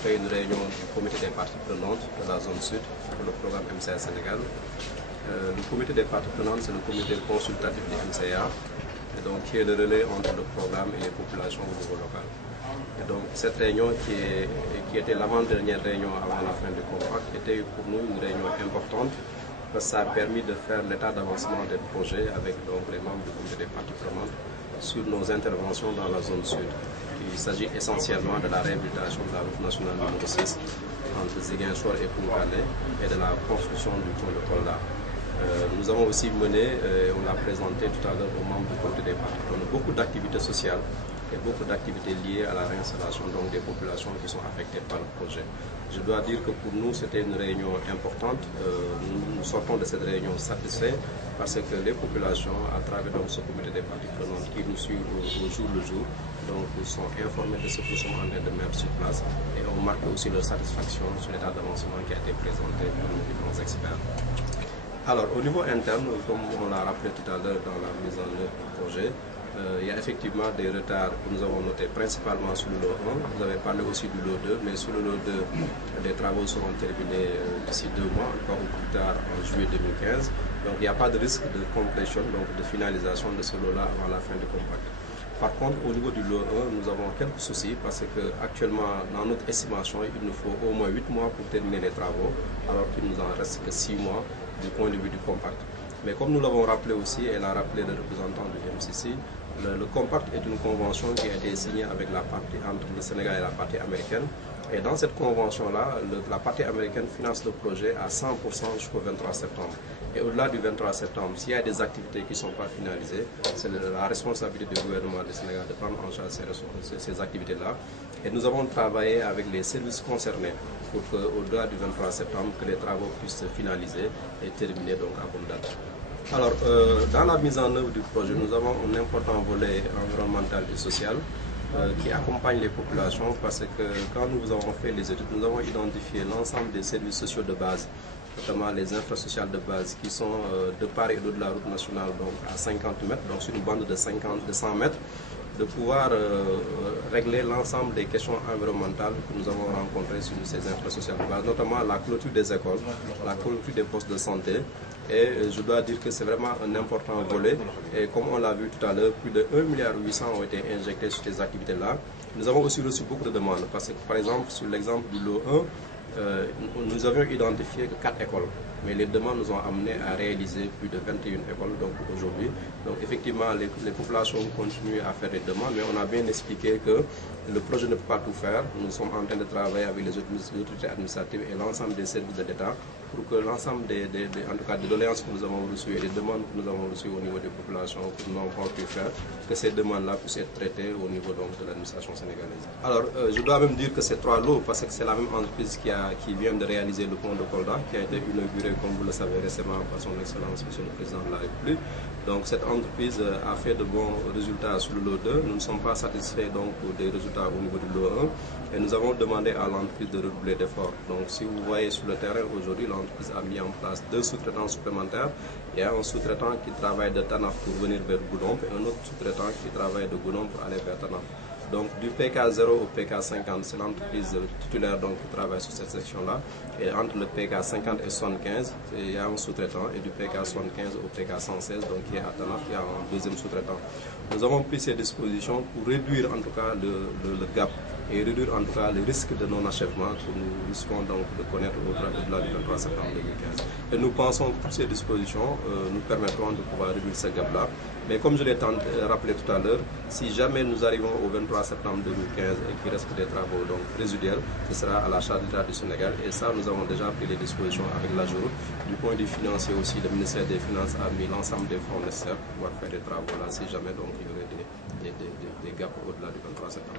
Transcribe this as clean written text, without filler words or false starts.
fait une réunion du comité des parties prenantes de la zone sud pour le programme MCA Sénégal. Le comité des parties prenantes, c'est le comité consultatif du MCA, et donc qui est le relais entre le programme et les populations au niveau local. Et donc cette réunion qui était l'avant-dernière réunion avant la fin du compact était pour nous une réunion importante parce que ça a permis de faire l'état d'avancement des projets avec donc, les membres du comité des parties prenantes sur nos interventions dans la zone sud. Il s'agit essentiellement de la réhabilitation de la route nationale numéro 6 entre Ziguinchor et Koungheul et de la construction du pont de Kolda. Nous avons aussi mené, on l'a présenté tout à l'heure aux membres du comité des parties prenantes, beaucoup d'activités sociales et beaucoup d'activités liées à la réinstallation donc, des populations qui sont affectées par le projet. Je dois dire que pour nous, c'était une réunion importante. Nous sortons de cette réunion satisfaits parce que les populations, à travers donc, ce comité des parties prenantes qui nous suivent au jour le jour, donc, sont informés de ce que nous sommes en train de mettre sur place et ont marqué aussi leur satisfaction sur l'état d'avancement qui a été présenté par nos différents experts. Alors, au niveau interne, comme on l'a rappelé tout à l'heure dans la mise en œuvre du projet, il y a effectivement des retards que nous avons notés principalement sur le lot 1. Vous avez parlé aussi du lot 2, mais sur le lot 2, les travaux seront terminés d'ici 2 mois, encore ou plus tard en juillet 2015. Donc il n'y a pas de risque de complétion, donc de finalisation de ce lot-là avant la fin du compact. Par contre, au niveau du lot 1, nous avons quelques soucis parce qu'actuellement, dans notre estimation, il nous faut au moins 8 mois pour terminer les travaux, alors qu'il nous en reste que 6 mois du point de vue du compact. Mais comme nous l'avons rappelé aussi, et l'a rappelé le représentant du MCC, le compact est une convention qui a été signée avec la partie entre le Sénégal et la partie américaine. Et dans cette convention-là, la partie américaine finance le projet à 100% jusqu'au 23 septembre. Et au-delà du 23 septembre, s'il y a des activités qui ne sont pas finalisées, c'est la responsabilité du gouvernement du Sénégal de prendre en charge ces activités-là. Et nous avons travaillé avec les services concernés pour qu'au-delà du 23 septembre, que les travaux puissent se finaliser et terminer donc à bonne date. Alors, dans la mise en œuvre du projet, nous avons un important volet environnemental et social qui accompagne les populations parce que quand nous avons fait les études, nous avons identifié l'ensemble des services sociaux de base, notamment les infrasociales de base qui sont de part et d'autre de la route nationale donc à 50 mètres, donc sur une bande de 100 mètres, de pouvoir régler l'ensemble des questions environnementales que nous avons rencontrées sur ces infrasociales de base, notamment la clôture des écoles, la clôture des postes de santé. Et je dois dire que c'est vraiment un important volet. Et comme on l'a vu tout à l'heure, plus de 1,8 milliard ont été injectés sur ces activités-là. Nous avons aussi reçu beaucoup de demandes parce que, par exemple, sur l'exemple du lot 1, nous avions identifié que 4 écoles. Mais les demandes nous ont amenés à réaliser plus de 21 écoles aujourd'hui. Donc effectivement, les populations continuent à faire des demandes, mais on a bien expliqué que le projet ne peut pas tout faire. Nous sommes en train de travailler avec les autorités administratives et l'ensemble des services de l'État pour que l'ensemble des doléances que nous avons reçues et des demandes que nous avons reçues au niveau des populations que nous n'avons pas pu faire, que ces demandes-là puissent être traitées au niveau donc, de l'administration sénégalaise. Alors, je dois même dire que c'est 3 lots parce que c'est la même entreprise qui vient de réaliser le pont de Kolda, qui a été inauguré, comme vous le savez, récemment par son Excellence, Monsieur le Président de la République. Donc, cette entreprise a fait de bons résultats sur le lot 2. Nous ne sommes pas satisfaits donc, des résultats au niveau du lot 1 et nous avons demandé à l'entreprise de redoubler d'efforts. Donc, si vous voyez sur le terrain aujourd'hui, l'entreprise a mis en place 2 sous-traitants supplémentaires. Il y a un sous-traitant qui travaille de Tanaf pour venir vers Goudomp et un autre sous-traitant qui travaille de Goudomp pour aller vers Tanaf. Donc du PK0 au PK50, c'est l'entreprise titulaire donc, qui travaille sur cette section-là. Et entre le PK50 et 75, il y a un sous-traitant. Et du PK75 au PK116, donc qui est à Tanaf, il y a un deuxième sous-traitant. Nous avons pris ces dispositions pour réduire en tout cas le gap et réduire en tout cas les risques de non-achèvement que nous risquons donc de connaître au-delà du 23 septembre 2015. Et nous pensons que toutes ces dispositions nous permettront de pouvoir réduire ce gap-là. Mais comme je l'ai rappelé tout à l'heure, si jamais nous arrivons au 23 septembre 2015 et qu'il reste des travaux donc, résiduels, ce sera à la charge de l'État du Sénégal. Et ça, nous avons déjà pris les dispositions avec l'AJOR. Du point de vue financier aussi, le ministère des Finances a mis l'ensemble des fonds nécessaires pour pouvoir faire des travaux là, si jamais donc, il y aurait des gaps au-delà du 23 septembre.